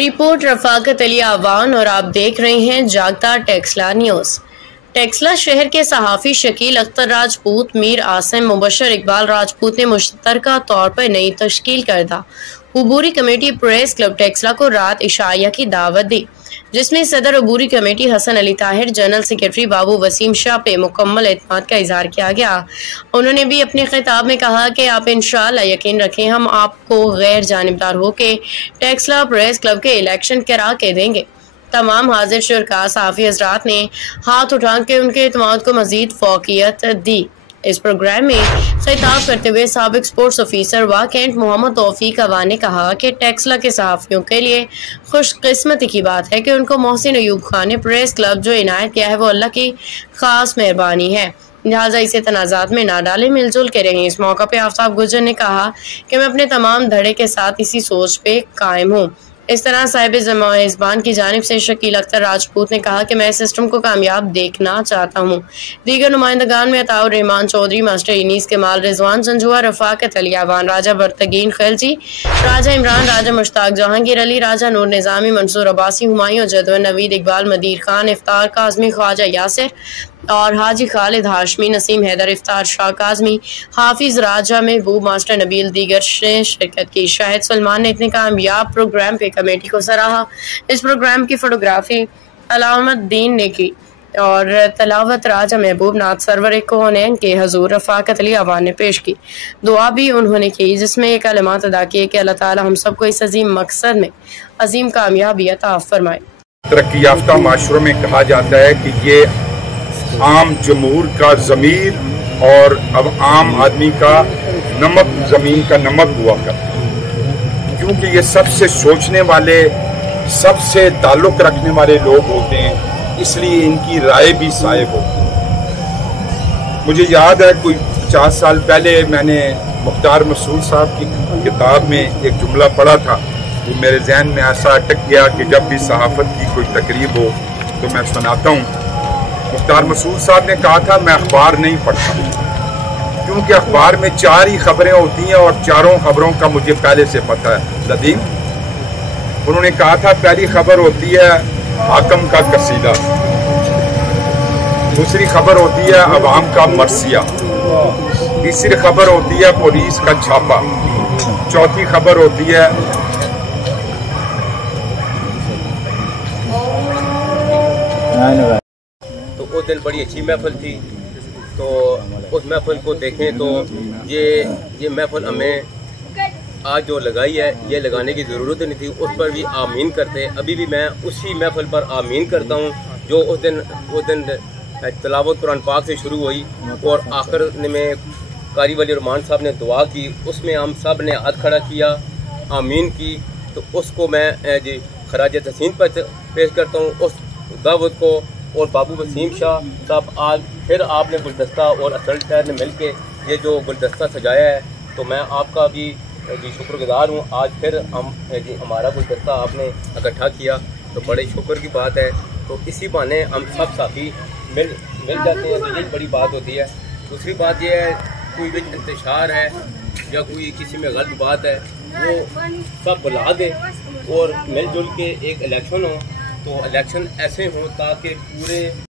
Report Rafaqat Ali आवान और आप देख रहे हैं जागता टेक्सला न्यूज़। टेक्सला शहर के सहाफ़ी शकील अख्तर राजपूत, मीर आसिम, मुबशर इकबाल राजपूत ने मुश्तरका तौर पर नई तश्कील करदा अबूरी कमेटी प्रेस क्लब टेक्सला को रात इशाया की दावत दी, जिसमें सदर अबूरी committee Hasan Ali Tahir, general secretary Babu Waseem Shah पे मुकम्मल एतमाद का इजहार किया गया। उन्होंने भी अपने खिताब में कहा कि आप इंशाअल्लाह यकीन रखें, हम आपको गैर जानिबदार होकर टेक्सला प्रेस क्लब के इलेक्शन करा के देंगे। तमाम हाजिर शुरका सहाफ़ी हज़रात ने हाथ उठा के उनके एतमाद को मज़ीद फ़ौक़ियत दी। इस प्रोग्राम में खिताब करते हुए साबिक स्पोर्ट्स ऑफिसर व कैंट मोहम्मद तौफीक अवा ने कहा कि टेक्सला के सहाफ़ियों के लिए खुशकिस्मती की बात है कि उनको मोहसिन अयूब खान ने प्रेस क्लब जो इनायत किया है वो अल्लाह की खास मेहरबानी है, लिहाजा इसे तनाज़ात में ना डालें, मिलजुल के रहें। इस मौका पर आफ्ताब गुजर ने कहा कि मैं अपने तमाम धड़े के साथ इसी सोच पे कायम हूँ। इस तरह साहिब ज़बान की जानिब से शकील अख्तर राजपूत ने कहा कि मैं इस सिस्टम को कामयाब देखना चाहता हूँ। दीगर नुमाइंदगान में अताउर रहमान चौधरी, मास्टर इनीस कमाल, रिजवान संजुआ, रफाकत अली आवान, राजा बरतगीन खिलजी, राजा इमरान, राजा मुश्ताक, जहांगीर अली, राजा नूर निज़ामी, मंसूर अब्बासी, हुमायूं जदवन, नवीद इकबाल, मदीर खान, इफ्तार काज़मी, ख्वाजा यासिर और हाजी खालिद हाशमी, नसीम हैदर, इफ्तार शाह काज़मी, हाफिज राजा महबूब, मास्टर नबील दीगर ने शिरकत की। शाहिद सलमान ने इतने कामयाब प्रोग्राम पे कमेटी को सराहा। इस प्रोग्राम की फोटोग्राफी अलाउद्दीन ने की और तलावत राजा महबूब नाथ सरवर कौनैन के हजूर रफाकत अली आवान ने पेश की। दुआ भी उन्होंने की, जिसमें एक कलिमात अदा किए कि अल्लाह ताला हम सबको इस अजीम मकसद में अजीम कामयाबी अता फरमाए। तरक्की याफ्ता माशरों में कहा जाता है कि ये आम जमहूर का ज़मीर और अब आम आदमी का नमक, ज़मीन का नमक हुआ करता, क्योंकि ये सबसे सोचने वाले, सबसे ताल्लुक़ रखने वाले लोग होते हैं, इसलिए इनकी राय भी साहिब होती है। मुझे याद है कोई 50 साल पहले मैंने मुख्तार मसूद साहब की किताब में एक जुमला पढ़ा था, वो मेरे जहन में ऐसा अटक गया कि जब भी सहाफ़त की कोई तकरीब हो तो मैं सुनाता हूँ। मुख्तार मसूद साहब ने कहा था, मैं अखबार नहीं पढ़ता क्योंकि अखबार में 4 ही खबरें होती हैं और चारों खबरों का मुझे पहले से पता है। लदीम उन्होंने कहा था, पहली खबर होती है हाकम का कसीदा, दूसरी खबर होती है अवाम का मरसिया, तीसरी खबर होती है पुलिस का छापा, चौथी खबर होती है तो उस दिन बड़ी अच्छी महफिल थी। तो उस महफिल को देखें तो ये महफिल हमें आज जो लगाई है, ये लगाने की ज़रूरत नहीं थी, उस पर भी आमीन करते। अभी भी मैं उसी महफिल पर आमीन करता हूँ जो उस दिन तलावत कुरान पाक से शुरू हुई और आखिर में कारी वली रहमान साहब ने दुआ की, उसमें हम सब ने हाथ खड़ा किया, आमीन की। तो उसको मैं जी खराज तहसीन पर पेश करता हूँ उस दावत को। और बाबू वसीम शाह साहब, आज फिर आपने गुलदस्ता और असल शहर ने मिल के ये जो गुलदस्ता सजाया है, तो मैं आपका भी जी शुक्रगुजार हूँ। आज फिर हमारा गुलदस्ता आपने इकट्ठा किया तो बड़े शुक्र की बात है। तो इसी बहाने हम सब साथी मिल जाते हैं, तो ये बड़ी बात होती है। दूसरी बात यह है, कोई भी इंतशार है या कोई किसी में गलत बात है वो सब बुला दे और मिलजुल के एक इलेक्शन हो, तो इलेक्शन ऐसे हों ताकि पूरे